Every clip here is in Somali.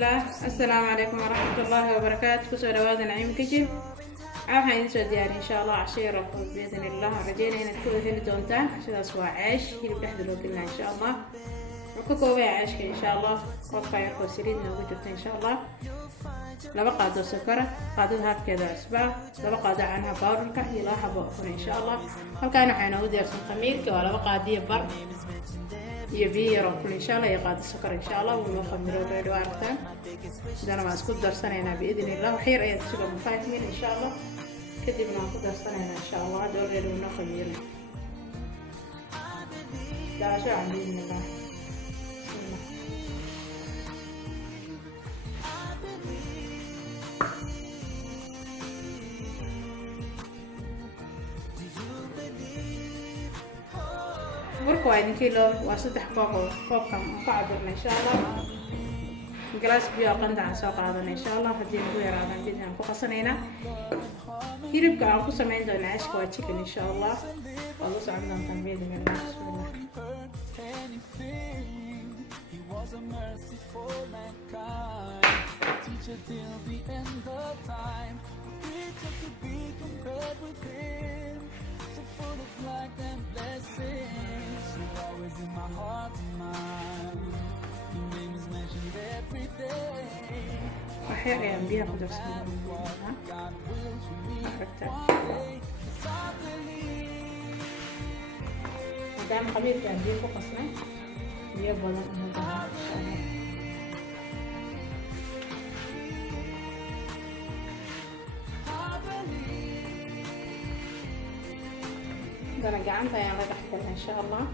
الله. السلام عليكم ورحمة الله وبركاته. كسر هذا نعيم كجيب waxaan idin soo diyaariyay insha Allah cashiir rabbi biidin Allah rajayna inaad ku heli doontaan sidaas waa caash hilib dhexda loo gelina insha Allah wuxuu ka kooban yahay caashka insha Allah qofka yarko saliid noogu jirta insha Allah laba qaado sokor qaadada halkeeda cusba laba qaado caanaha powderka iyo laba xabo ukun insha Allah halkaan waxaan ugu diyaarsan khamiirka waa laba qaadiyo bar iyo biyo yar oo kul insha Allah iyo qaado sokor insha Allah wuu khamiro reedo aragtaan sidana waan isku darsanaynaa biidin Allah waxyar ayaad suga mufaahimin insha Allah kadibna waan ku darsanaynaa insha Allah dooreedo wuu khamiro daasho aan biidin Allah burka waa idin kiilo waa 3 koob oo koobkan ka cabirna insha Allah glass biyo qandac soo qaadana insha Allah hadii ugu yaraadaan bidaan ku qasanayna hilibka aan ku sameyn doona ashka waa chicken insha Allah wada socon doontaan bidaan full of light and blessings. You're always in my heart and mind. Your name is mentioned every day. أحيانا أنبياء قدر سبحانه مدام خبير كان بيكو قصنا بيبولا إنه أنا قاعدة يعني راح أحكي إن شاء الله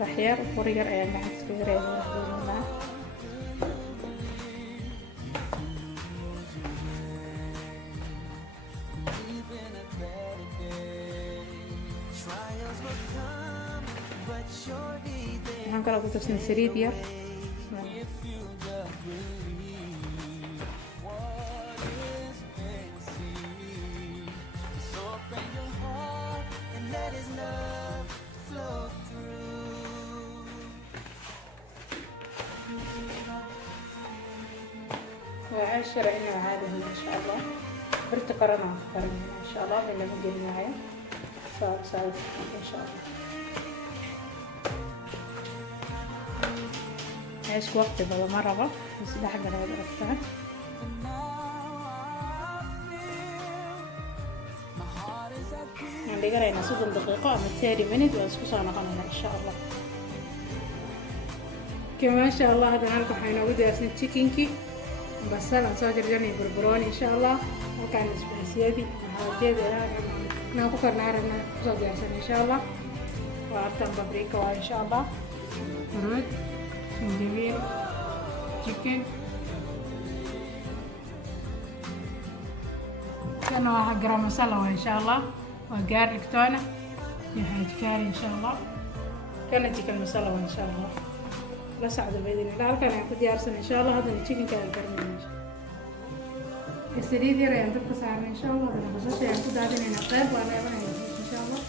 بحير وفرير أيام بعد سكير يا رب الله هم كانوا بتوصلني سريديا وعشرة إنه هذا هو إن شاء الله برتقرنا إن شاء الله بينا بنجيب معايا صار إن شاء الله عيش وقت بلا مرة بس ده حاجة أنا بدرستها عندي قرينا 6 دقيقة أو 30 minute وأسكسها نقلنا إن شاء الله كما ما شاء الله هذا نالكم حين ودي أسند تشيكينكي بس أنا ساجر جاني بربروني إن شاء الله وكان سبيسيادي وحاجات ناقصر نارنا ساجر إن شاء الله وأرتم بابريكا وإن شاء الله رود سندوير chicken كان واحد جرام مسلا وإن شاء الله وجارليك تونة يحيى كاري إن شاء الله كان chicken مسلا وإن شاء الله لا سعد بيدين لا كان يأخذ يارسن إن شاء الله هذا الchicken كان كرمين السرير يرى ينتبه سعر إن شاء الله أنا بس يأخذ هذا من القلب وأنا أبغى إن شاء الله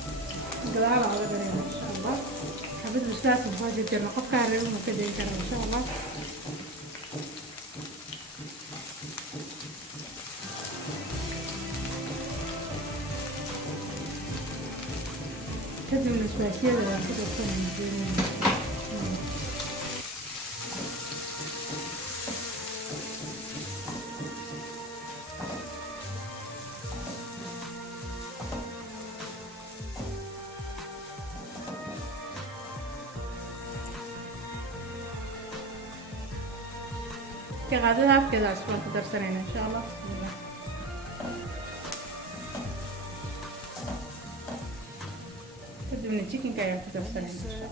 قلنا على هذا إن شاء الله حبيت بستاس مفاجئ جرنا قف كارلو مكذب إن شاء الله كذب من السباسية اللي يأخذ الكلام كغادة كذا أسمع قدر سنين إن شاء الله كده من التشيكن كايا قدر سنين إن شاء الله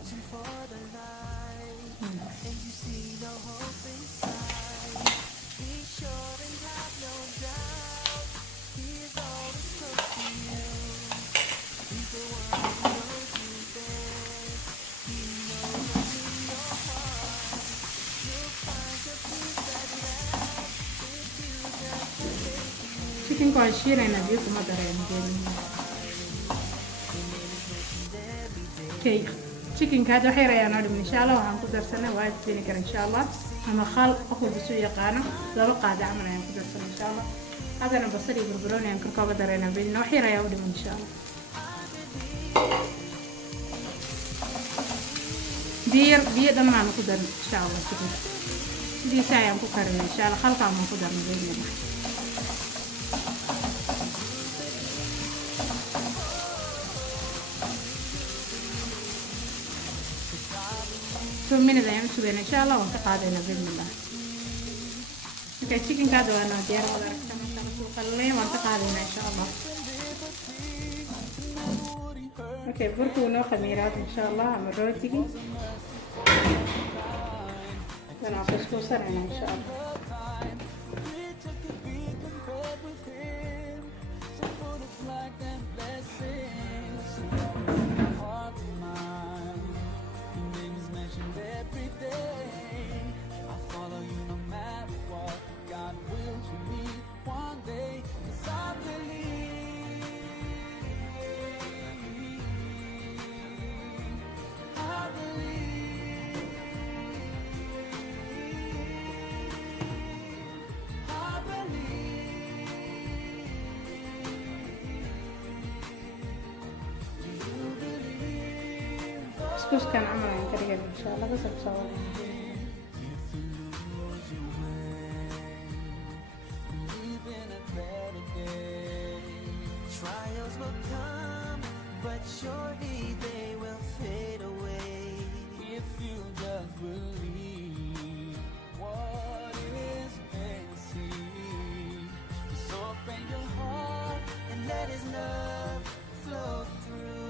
chicken ko ashira na biyo kuma dareen okay chicken ka waxay rayaan oo insha Allah waxaan ku darsanaa waa isbini kara insha Allah ama khal qof walba suu yaqaano 2 qaado camal ayaan ku darsanay insha Allah hadana basal iyo barbarooni aan korkooga dareynaa bidna wax yar ayaa u dhiman insha Allah biyo dhammaan ku darin insha Allah sidiisa ayaan ku karinay insha Allah khalka aan ku darno bidna 2 minutes ayaan sugayna insha Allah waan ka qaadayna bismillah okay chicken ka dawana diyaar wada aragtaa markaan ku qalay waan ka qaadayna insha Allah okay burku noo khamiiraad insha Allah ama rootigi wana qasku sarayna insha Allah كان عمل عن طريقة إن شاء الله بس بصور Trials will come, but surely they will fade away if you just believe what is missing. Just open your heart and let His love flow through.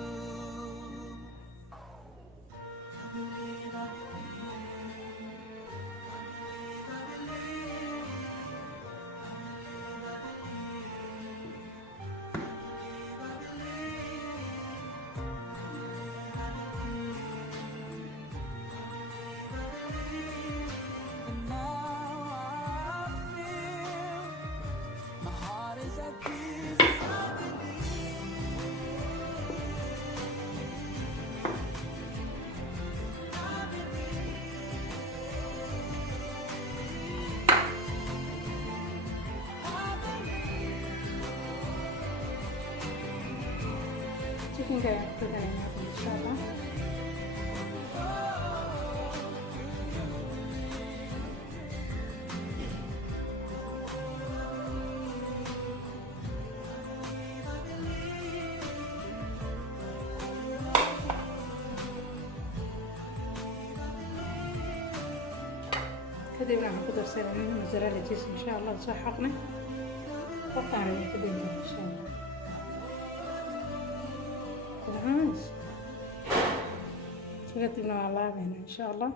chicken ka pagkain natin insya Allah kadib waxaan ku darsanay mozzarella cheese insha Allah soo xaqnay qofkaan rabay kadib insha Allah nice kadibna waa laabayna insha Allah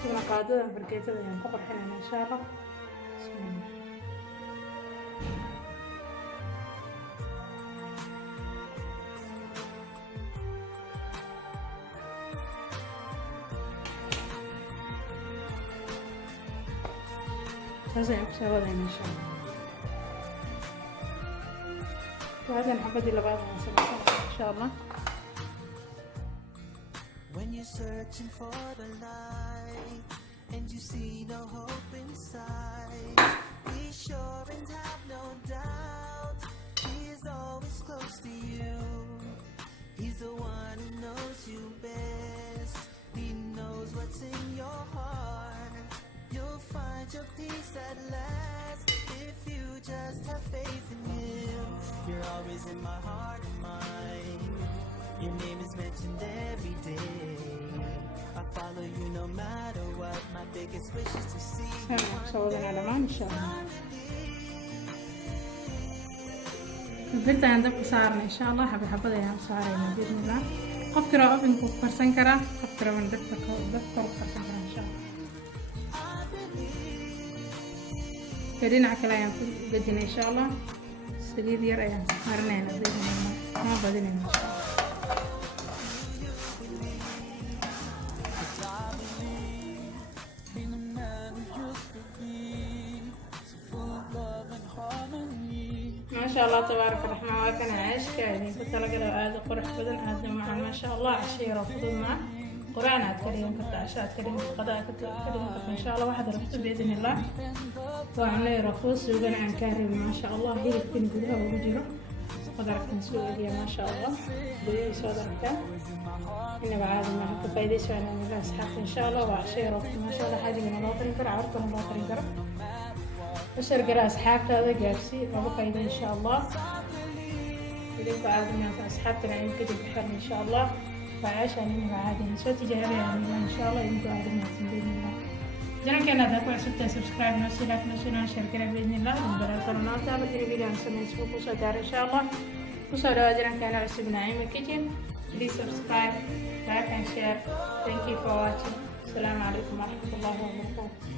sida qaadada fargeetada ayaan ku qurxinayna insha Allah لازم أسوي إن شاء الله. وهذا نحبذ اللي بعدها إن شاء الله. When you're searching for the light and you see no hope inside, be sure and have no doubt He is always close to you. He's the one who knows you best. He knows what's in your heart. You'll find your peace at last if you just have faith in Him. You're always in my heart and mind. Your name is mentioned every day. I follow you no matter what. My biggest wish is to see you one day. البيت عندك صارنا إن شاء الله حبة يعني صارنا بإذن الله. قفكرة أبن كفرسن كرا قفكرة من دكتور كفرسن كرا إن شاء الله. كدينا كلاين بدينا إن شاء الله سرير يرأي مرنينا بإذن الله ما بدينا إن شاء الله. Love شاء الله تبارك الرحمن وكان عايش كاين كتلقى هذا قرح بدن هذا مع ما شاء الله عشيرة فضلنا قرآن أتكلم كنت عشاء أتكلم قضاء أتكلم إن شاء الله واحد رفت بإذن الله وعنا رفوس وقال عن كارم ما شاء الله هي بين قدها وجيره قدرك نسوي ما شاء الله بدي صدرك إن بعد ما كفايدة شو أنا من أصحاب إن شاء الله وعشيرة ما شاء الله حاجة من الله تنكر عرفنا الله تنكر بشر قرا أصحاب هذا جالسي أبو قيد إن شاء الله إذا بعد ما أصحابنا يمكن بحر إن شاء الله فعاش أنا بعد نسوي تجارب يعني إن شاء الله يمكن بعد ما بإذن الله جرا كان هذا كويس سبسكرايب نفسي لايك نفسي نشر كنا بإذن الله ونبرر قناة تابع فيديو نسمي اسمه وصدار إن شاء الله وصدار جرا كان عصب نعيم كيجن please subscribe like and share thank you for watching السلام عليكم ورحمة الله وبركاته